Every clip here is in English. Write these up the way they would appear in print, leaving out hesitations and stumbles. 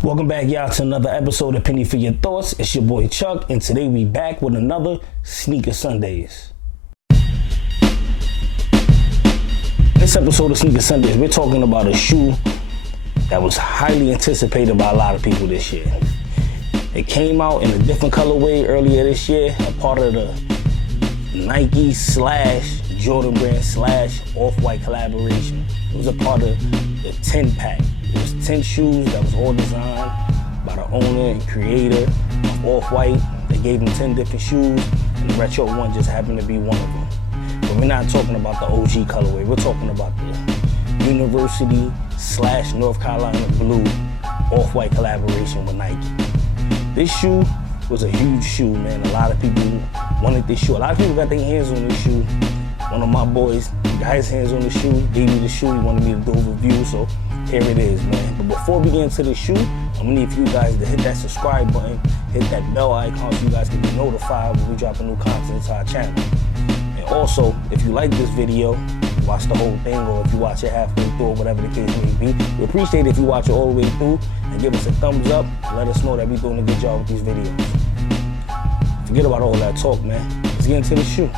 Welcome back, y'all, to another episode of Penny for Your Thoughts. It's your boy Chuck, and today we back with another Sneaker Sundays. This episode of Sneaker Sundays, we're talking about a shoe that was highly anticipated by a lot of people this year. It came out in a different colorway earlier this year, a part of the Nike / Jordan brand / Off-White collaboration. It was a part of the 10 pack. It was 10 shoes that was all designed by the owner and creator of Off-White. They gave him 10 different shoes, and the retro one just happened to be one of them. But we're not talking about the OG colorway. We're talking about the University / North Carolina Blue Off-White collaboration with Nike. This shoe was a huge shoe, man. A lot of people wanted this shoe. A lot of people got their hands on this shoe. One of my boys got his hands on the shoe, gave me the shoe. He wanted me to do a review, so here it is, man. But before we get into the shoe, I'm gonna need for you guys to hit that subscribe button, hit that bell icon so you guys can be notified when we drop a new content to our channel. And also, if you like this video, watch the whole thing, or if you watch it halfway through, or whatever the case may be, we appreciate it if you watch it all the way through and give us a thumbs up and let us know that we're doing a good job with these videos. Forget about all that talk, man. Let's get into the shoe.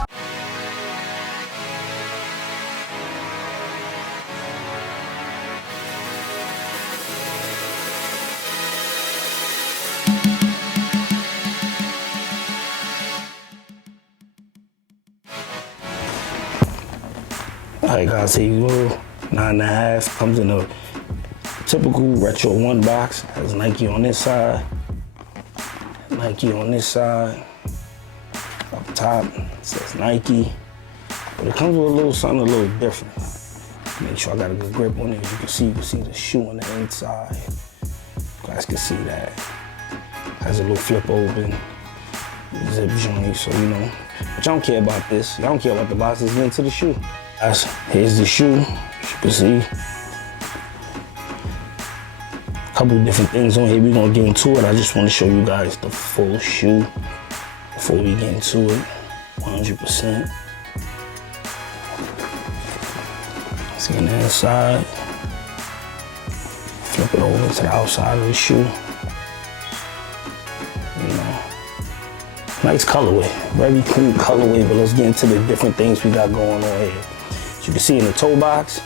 Alright guys, here you go, 9.5, comes in a typical retro one box, has Nike on this side, Nike on this side, up top it says Nike, but it comes with a little something a little different. Make sure I got a good grip on it. As you can see the shoe on the inside, you guys can see that, has a little flip open, zip joint, so you know, but y'all don't care about this, y'all don't care about the box, let's get into the shoe. Here's the shoe, as you can see. A couple different things on here, we're gonna get into it. I just wanna show you guys the full shoe before we get into it, 100%. See on the inside. Flip it over to the outside of the shoe. You know, nice colorway, very clean colorway, but let's get into the different things we got going on here. As you can see in the toe box, it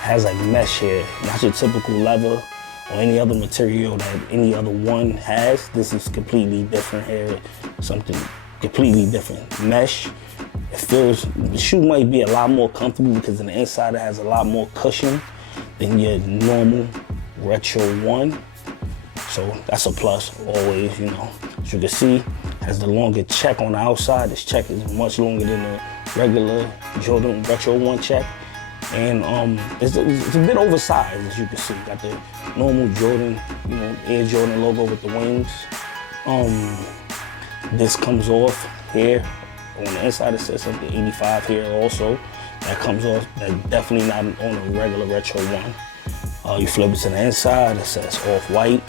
has like mesh here, not your typical leather or any other material that any other one has. This is completely different here, something completely different. Mesh, it feels, the shoe might be a lot more comfortable because in the inside it has a lot more cushion than your normal retro one. So that's a plus always, you know. As you can see, it has the longer check on the outside. This check is much longer than the regular Jordan retro one check, and it's a bit oversized, as you can see. Got the normal Jordan, you know, Air Jordan logo with the wings. This comes off here on the inside. It says something 85 here also. That comes off. That definitely not on a regular retro one. You flip it to the inside. It says Off-White.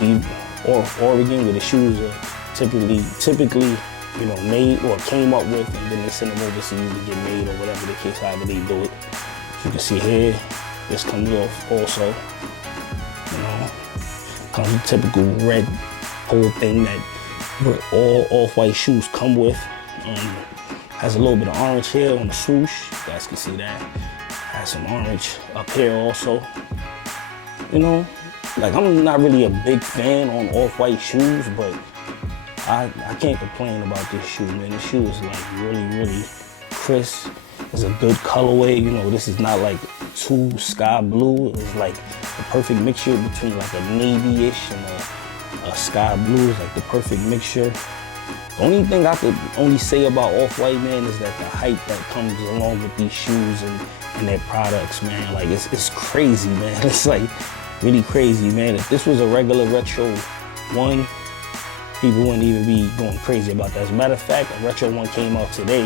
You know, Oregon, where the shoes are typically, you know, made or came up with, and then they send them overseas to get made or whatever the case, however they do it. As you can see here, this comes off also. You know, comes with typical red whole thing that all Off-White shoes come with. Has a little bit of orange here on the swoosh. You guys can see that. Has some orange up here also. You know, like I'm not really a big fan on Off-White shoes, but I can't complain about this shoe, man. This shoe is like really crisp. It's a good colorway. You know, this is not like too sky blue. It's like the perfect mixture between like a navy-ish and a sky blue. It's like the perfect mixture. The only thing I could only say about Off-White, man, is that the hype that comes along with these shoes and their products, man. Like it's crazy, man. It's like really crazy, man. If this was a regular retro one, people wouldn't even be going crazy about that. As a matter of fact, a retro one came out today,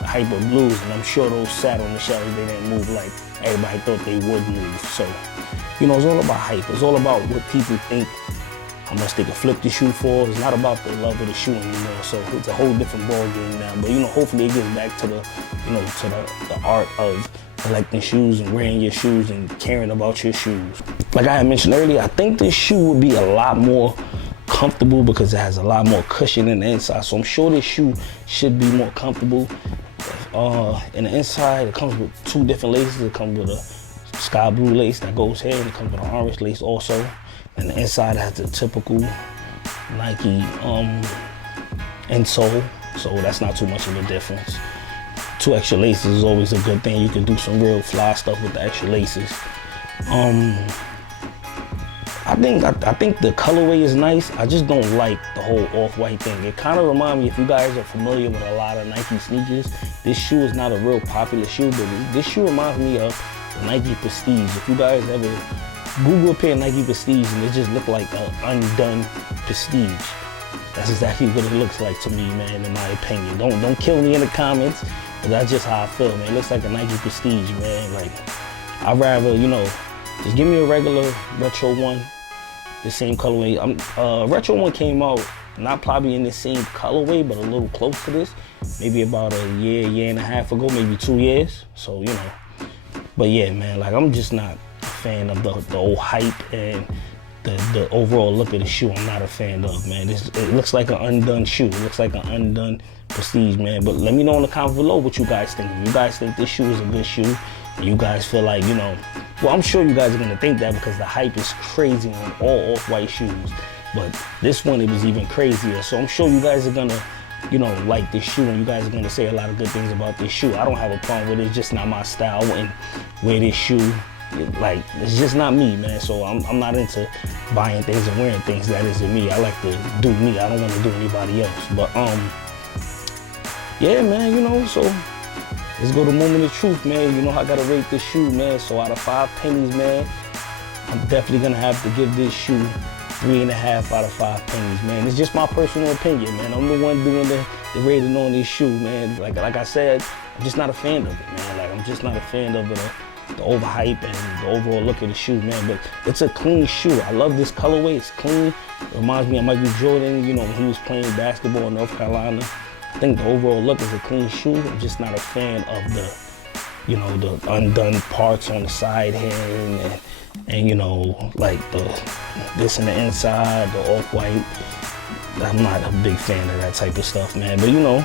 the Hyper Blues, and I'm sure those sat on the shelf. They didn't move like everybody thought they would move. So, you know, it's all about hype. It's all about what people think, how much they can flip the shoe for. It's not about the love of the shoe anymore. So it's a whole different ball game now. But, you know, hopefully it gets back to the, you know, to the art of collecting shoes and wearing your shoes and caring about your shoes. like I had mentioned earlier, I think this shoe would be a lot more comfortable because it has a lot more cushion in the inside. So I'm sure this shoe should be more comfortable. In the inside, it comes with 2 different laces. It comes with a sky blue lace that goes here, and it comes with an orange lace also. And the inside has the typical Nike insole, so that's not too much of a difference. 2 extra laces is always a good thing. You can do some real fly stuff with the extra laces. I think the colorway is nice. I just don't like the whole off-white thing. It kind of reminds me, if you guys are familiar with a lot of Nike sneakers, this shoe is not a real popular shoe, but this shoe reminds me of the Nike Prestige. If you guys ever Google a pair of Nike Prestige and it just looked like an undone Prestige, that's exactly what it looks like to me, man, in my opinion. Don't kill me in the comments, but that's just how I feel, man. It looks like a Nike Prestige, man. Like, I'd rather, you know, just give me a regular Retro 1, the same colorway. Retro 1 came out not probably in the same colorway, but a little close to this, maybe about a year and a half ago, maybe 2 years. So, you know, but yeah, man, like, I'm just not a fan of the old hype and the overall look of the shoe. I'm not a fan of, man. It looks like an undone shoe. It looks like an undone Prestige, man. But let me know in the comments below what you guys think. If you guys think this shoe is a good shoe, and you guys feel like, you know, well, I'm sure you guys are gonna think that because the hype is crazy on all off-white shoes. But this one, it was even crazier. So I'm sure you guys are gonna, you know, like this shoe, and you guys are gonna say a lot of good things about this shoe. I don't have a problem with it. It's just not my style. I wouldn't wear this shoe. Like, it's just not me, man. So I'm not into buying things and wearing things that isn't me. I like to do me. I don't want to do anybody else. But yeah, man, you know, so let's go to moment of truth, man. You know how I gotta rate this shoe, man. So out of 5 pennies, man, I'm definitely gonna have to give this shoe 3.5 out of 5 pennies, man. It's just my personal opinion, man. I'm the one doing the rating on this shoe, man. Like I said, I'm just not a fan of it, man. Like, I'm just not a fan of the overhype and the overall look of the shoe, man. But it's a clean shoe. I love this colorway. It's clean. It reminds me of Michael Jordan, you know, when he was playing basketball in North Carolina. I think the overall look is a clean shoe. I'm just not a fan of the, you know, the undone parts on the side here and you know, like this in the inside, the off-white. I'm not a big fan of that type of stuff, man. But, you know,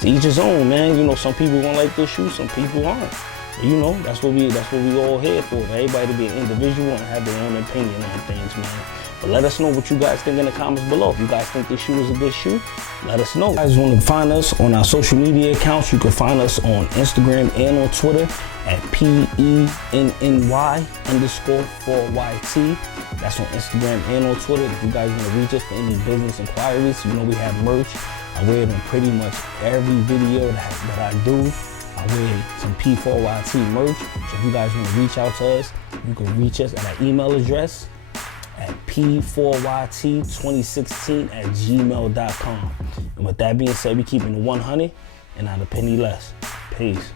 to each his own, man. You know, some people won't like this shoe, some people aren't. But, you know, that's what we all here for everybody to be an individual and have their own opinion on things, man. But let us know what you guys think in the comments below. If you guys think this shoe is a good shoe, let us know. If you guys want to find us on our social media accounts, you can find us on Instagram and on Twitter at PENNY_4YT. That's on Instagram and on Twitter. If you guys want to reach us for any business inquiries, you know we have merch. I wear it on pretty much every video that I do. I wear some P4YT merch. So if you guys want to reach out to us, you can reach us at our email address at p4yt2016@gmail.com. And with that being said, we keeping it 100 and not a penny less. Peace.